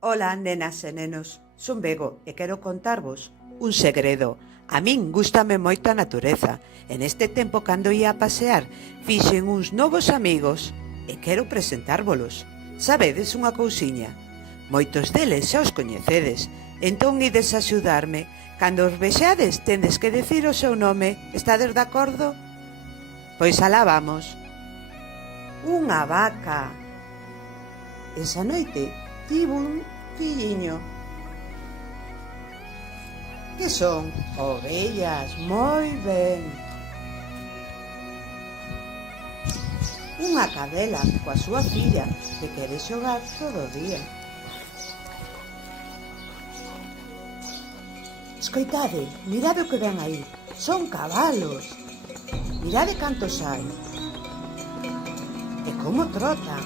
Ola, nenas e nenos, son Bego e quero contarvos un segredo. A min gústame moito a natureza. En este tempo cando ia a pasear, fixen uns novos amigos e quero presentárvolos. Sabedes unha cousiña? Moitos deles xa os coñecedes, entón ides a axudarme. Cando os vexades, tendes que decir o seu nome. Estades de acordo? Pois alá vamos. Unha vaca. Esa noite tivo un filliño. Que son? Ovellas, moi ben. Unha cadela coa súa filla que quere xogar todo o día. Escoitade, mirade o que ven aí. Son cabalos. Mirade cantos hai. E como trotan.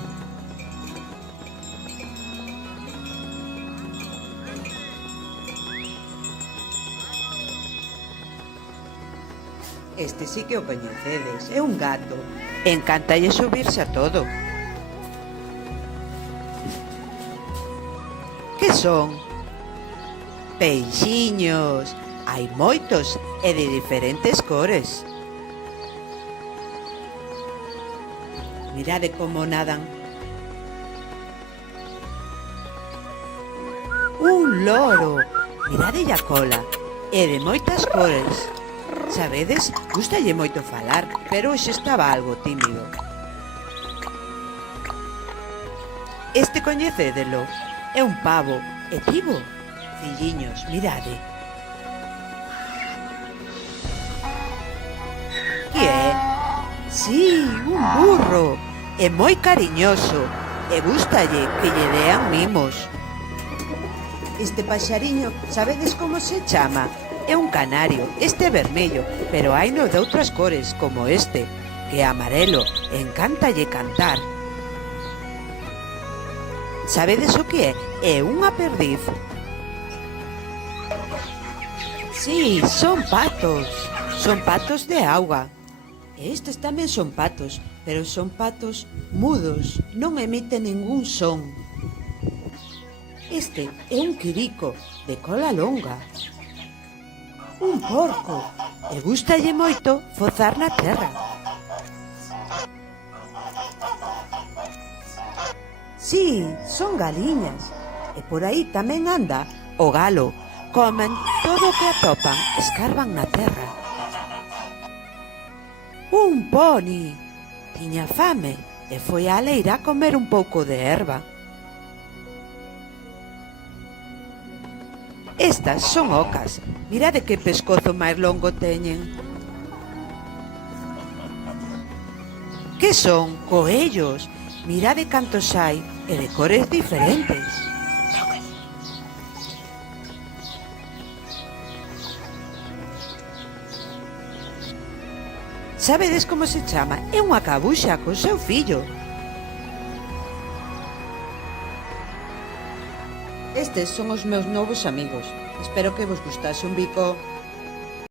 Este sí que o coñecedes, é un gato. Encántalle subirse a todo. Que son? Peixiños. Hai moitos e de diferentes cores. Mirade como nadan. Un loro. Mirade a cola. E de moitas cores. Sabedes, gustalle moito falar, pero hoxe estaba algo tímido. Este coñecédelo, é un pavo, e tivo filliños, mirade. Que é? Sí, un burro, é moi cariñoso, e gustalle que lle dean mimos. Este paxariño, sabedes como se chama? É un canario, este é vermello, pero haino de outras cores, como este, que é amarelo, e encántalle cantar. Sabedes o que é? É unha perdiz. Sí, son patos de auga. E estes tamén son patos, pero son patos mudos, non emiten ningún son. Este é un quirico, de cola longa. Un porco, e gustalle moito fozar na terra. Sí, son galiñas, e por aí tamén anda o galo. Comen todo o que atopan, escarban na terra. Un poni, tiña fame e foi á leira a comer un pouco de herba. Estas son ocas. Mirade que pescozo máis longo teñen. Que son? Coellos. Mirade cantos hai e de cores diferentes. Sabedes como se chama? É unha cabuxa co seu fillo. Estes son os meus novos amigos. Espero que vos gustase un bico.